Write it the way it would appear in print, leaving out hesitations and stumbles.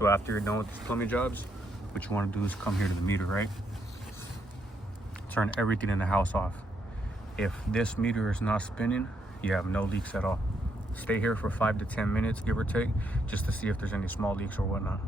So after you're done with these plumbing jobs, what you want to do is come here to the meter, right? Turn everything in the house off. If this meter is not spinning, you have no leaks at all. Stay here for 5 to 10 minutes, give or take, just to see if there's any small leaks or whatnot.